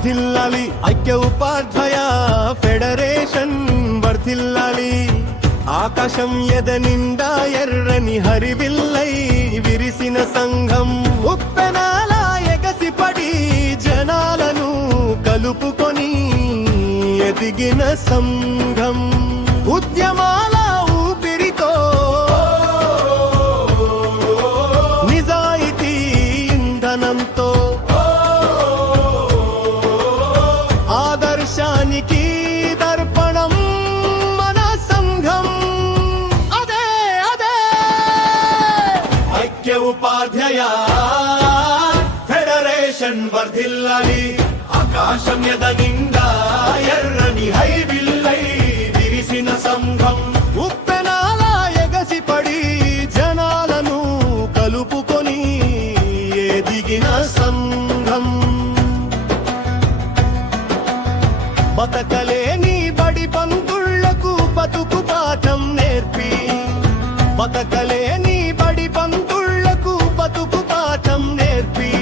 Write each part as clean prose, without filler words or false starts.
వర్ధిల్లాలి ఐక్య ఉపాధ్యాయ ఫెడరేషన్ వర్ధిల్లాలి ఆకాశం ఎదనిండా ఎర్రని హరివిల్లై విరిసిన సంఘం ఉప్పెనాల ఎగసిపడి జనాలను కలుపుకొని ఎదిగిన సంఘం ఉద్యమాల ఊపిరితో నిజాయితీ ఇంధనంతో ఆదర్శానికి దర్పణం మన సంఘం అదే అదే ఐక్య ఉపాధ్యాయ ఫెడరేషన్ వర్ధిల్లాలి ఆకాశం ఎదనిండా ఎర్రని హైవిల్లై విరిసిన సంఘం ఉప్పెనాల ఎగసిపడి జనాలను కలుపుకొని ఎదిగిన సంఘం బతకలేని బడి పంతుళ్లకు బతుకు పాఠం నేర్పి బతకలేని బడి పంతుళ్లకు బతుకు పాఠం నేర్పి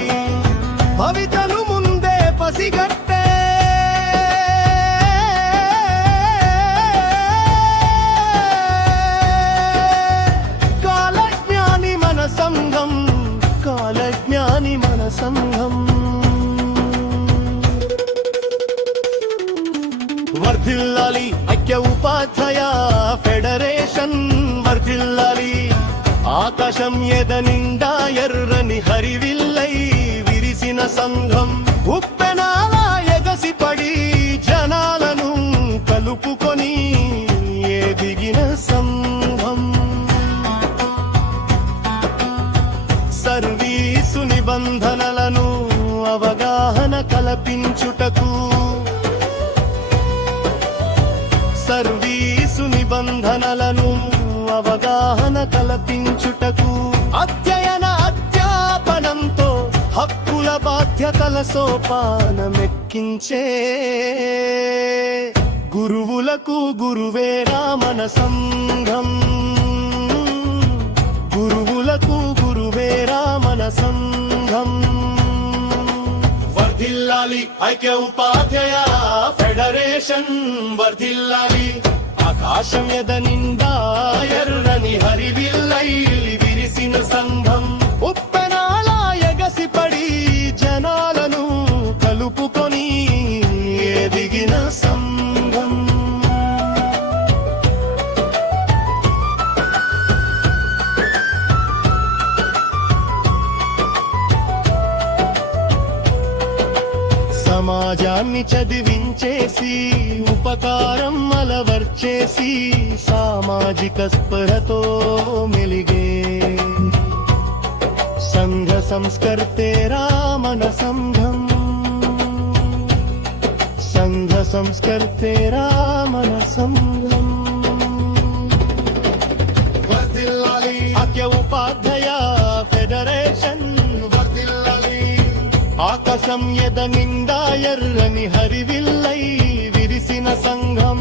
భవితను ముందే పసిగట్టే కాలజ్ఞాని మన సంఘం కాలజ్ఞాని మన సంఘం వర్ధిల్లాలి ఐక్య ఉపాధ్యాయ ఫెడరేషన్ వర్ధిల్లాలి ఆకాశం ఎదనిండా ఎర్రని హరివిల్లై విరిసిన సంఘం ఉప్పెనాల ఎగసిపడి జనాలను కలుపుకొని ఎదిగిన సంఘం సర్వీసు నిబంధనలను అవగాహన కల్పించుటకు సర్వీసు నిబంధనలను అవగాహన కల్పించుటకు అధ్యయన అధ్యాపనంతో హక్కుల బాధ్యతల సోపానమెక్కించే గురువులకు గురువేరా మన సంఘం గురువులకు గురువేరా మన సంఘం వర్ధిల్లాలి ఐక్య ఉపాధ్యాయ ఫెడరేషన్ వర్ధిల్లాలి ఆకాశం ఎదనిండా ఎర్రని హరివిల్లై విరిసిన సంఘం ఉప్పెనాల ఎగసిపడి జనాలను కలుపుకొని ఎదిగిన సంఘం సమాజాన్ని చదివించేసి ఉపకారం అలవర్చేసి సామాజిక స్పృహతో మెలిగే సంఘ సంస్కర్తేరా మన సంఘం సంఘ సంస్కర్తేరా మన సంఘం వర్ధిల్లాలి ఐక్య ఉపాధ్యాయ ఫెడరేషన్ వర్ధిల్లాలి ఆకాశం ఎదనిండా ఎర్రని హరివిల్లై విరిసిన సంఘం